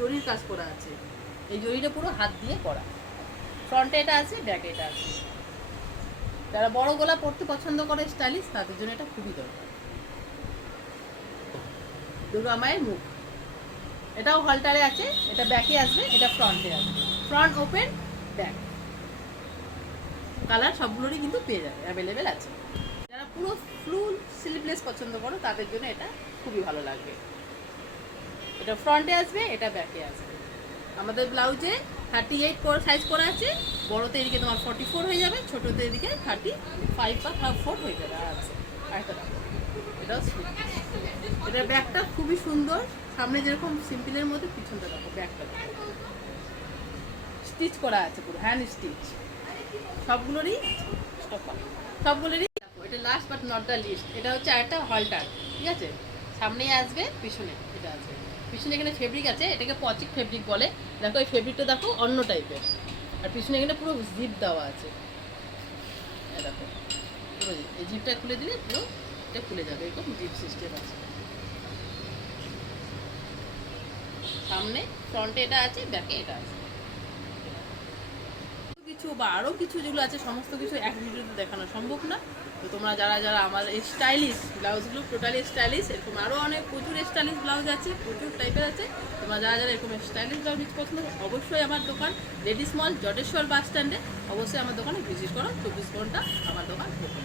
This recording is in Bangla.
জরির কাজ করা আছে। এই জরিটা পুরো হাত দিয়ে করা। ফ্রন্টে এটা আছে, ব্যাকে এটা আছে। যারা বড় গলা পরতে পছন্দ করে স্টাইলিশ, তাদের জন্য এটা খুবই দরকার। দুর্গা মায়ের মুখ, এটাও হলটারে আছে, এটা ব্যাকে আসবে, এটা ফ্রন্টে আসবে। ফ্রন্ট ওপেন, ব্যাক, কালার সবগুলোরই কিন্তু পেয়ে যাবে, অ্যাভেলেবেল আছে। যারা পুরো ফুল স্লিভলেস পছন্দ করো তাদের জন্য এটা খুবই ভালো লাগবে। এটা ফ্রন্টে আসবে, এটা ব্যাকে আসবে। আমাদের ব্লাউজে 38 সাইজ করা আছে, বড়তে এদিকে তোমার 44 হয়ে যাবে, ছোটোতে এদিকে 35 বা 4 হয়ে যাবে আরামসে। আরেকটা দেখো, এটাও এটার ব্যাগটা খুবই সুন্দর, সামনে যেরকম সিম্পলের মধ্যে পিছনটা দেখো, ব্যাগটা স্টিচ করা আছে, পুরো হ্যান্ড স্টিচ, সবগুলোরই সবগুলোরই। এটা last but not the least, এটা হচ্ছে আরেকটা হলটার, ঠিক আছে? সামনেই আসবে, পিছনে এটা আসবে। পিছনে এখানে ফেব্রিক আছে, এটাকে পচিক ফেব্রিক বলে। দেখো এই ফেব্রিকটা দেখো অন্য টাইপের, আর পিছনে এখানে পুরো জিপ দেওয়া আছে। দেখো পুরো এই জিপটা খুলে দিলে পুরো এটা খুলে যাবে, এরকম জিপ সিস্টেম আছে। সামনে ফ্রন্টে এটা আছে, ব্যাকে এটা আছে। কিছু বা আরও কিছু যেগুলো আছে সমস্ত কিছু এক ভিডিওতে দেখানো সম্ভব না। তো তোমরা যারা যারা আমার এই স্টাইলিশ ব্লাউজগুলো, টোটালি স্টাইলিশ, এরকম আরও অনেক প্রচুর স্টাইলিশ ব্লাউজ আছে, প্রচুর টাইপের আছে। তোমরা যারা যারা এরকম স্টাইলিশ ব্লাউজ পছন্দ করো, অবশ্যই আমার দোকান লেডিস মল, জটেশ্বর বাস স্ট্যান্ডে, অবশ্যই আমার দোকানে ভিজিট করো। 24 ঘন্টা আমার দোকান ওপেন।